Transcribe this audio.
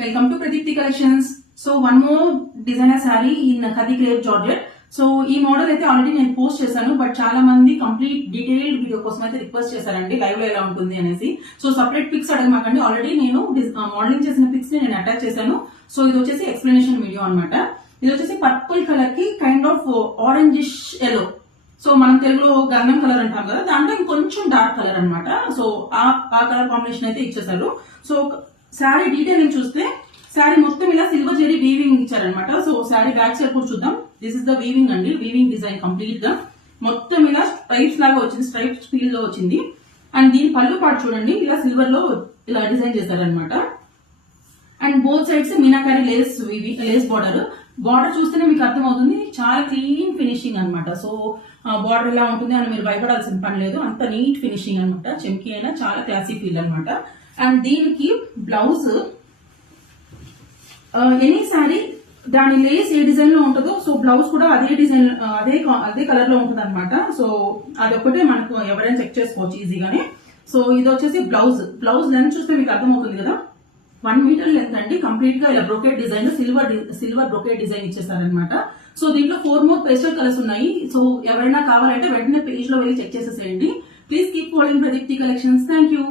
welcome to Pradipti Collections. So one more designer saree in Khadi crepe Georgette. So ఈ model అయితే already నేను post చేశాను, but చాలా మంది కంప్లీట్ డీటెయిల్డ్ వీడియో కోసం అయితే రిక్వెస్ట్ చేశారండి లైవ్ లో ఎలా ఉంటుంది అనేసి. సో సపరేట్ పిక్స్ అడగమాకండి, ఆల్రెడీ నేను మోడలింగ్ చేసిన పిక్స్ ని నేను అటాచ్ చేశాను. సో ఇది వచ్చేసి ఎక్స్ప్లెనేషన్ వీడియో అన్నమాట. ఇది వచ్చేసి పర్పుల్ కలర్ కి kind of orangish yellow, so మనం తెలుగులో గంధం కలర్ అంటాం కదా, దాంట్లో ఇంకొంచెం డార్క్ కలర్ అనమాట. సో ఆ కలర్ కాంబినేషన్ అయితే ఇచ్చేసారు. సో శారీ డీటెయిలింగ్ చూస్తే శారీ మొత్తం ఇలా సిల్వర్ జెరీ వీవింగ్ ఇచ్చారనమాట. సో శారీ బ్యాక్ సైడ్ కూడా చూద్దాం. దిస్ ఇస్ ద వీవింగ్ అండి, వీవింగ్ డిజైన్ కంప్లీట్ గా మొత్తం ఇలా స్ట్రైప్స్ లాగా వచ్చింది, స్ట్రైప్స్ ఫీల్ లో వచ్చింది. అండ్ దీని పళ్ళు పాటు చూడండి, ఇలా సిల్వర్ లో ఇలా డిజైన్ చేశారనమాట. And both sides meenakari lace border చూస్తేనే మీకు అర్థమవుతుంది, చాలా క్లీన్ ఫినిషింగ్ అనమాట. సో బార్డర్ ఎలా ఉంటుంది అని మీరు భయపడాల్సిన పని లేదు, అంత నీట్ ఫినిషింగ్ అనమాట. చెంకి అయినా చాలా క్లాసీ ఫీల్ అనమాట. అండ్ దీనికి బ్లౌజ్ ఎనీ సారీ దాని లేస్ ఏ డిజైన్ లో ఉంటుందో, సో బ్లౌజ్ కూడా అదే డిజైన్ అదే కలర్ లో ఉంటుంది అనమాట. సో అదొక్కటే మనకు ఎవరైనా చెక్ చేసుకోవచ్చు ఈజీగానే. సో ఇది వచ్చేసి బ్లౌజ్ లెంత్ చూస్తే మీకు అర్థమవుతుంది కదా, 1 మీటర్ లెంత్ అండి. కంప్లీట్ గా ఇలా brocade design, silver brocade design ఇచ్చేసారనమాట. సో దీంట్లో 4 more పేస్టల్ కలర్స్ ఉన్నాయి. సో ఎవరైనా కావాలంటే వెంటనే పేజ్ లో వెళ్ళి చెక్ చేసేసేయండి. Please keep following Pradeepthi collections. Thank you.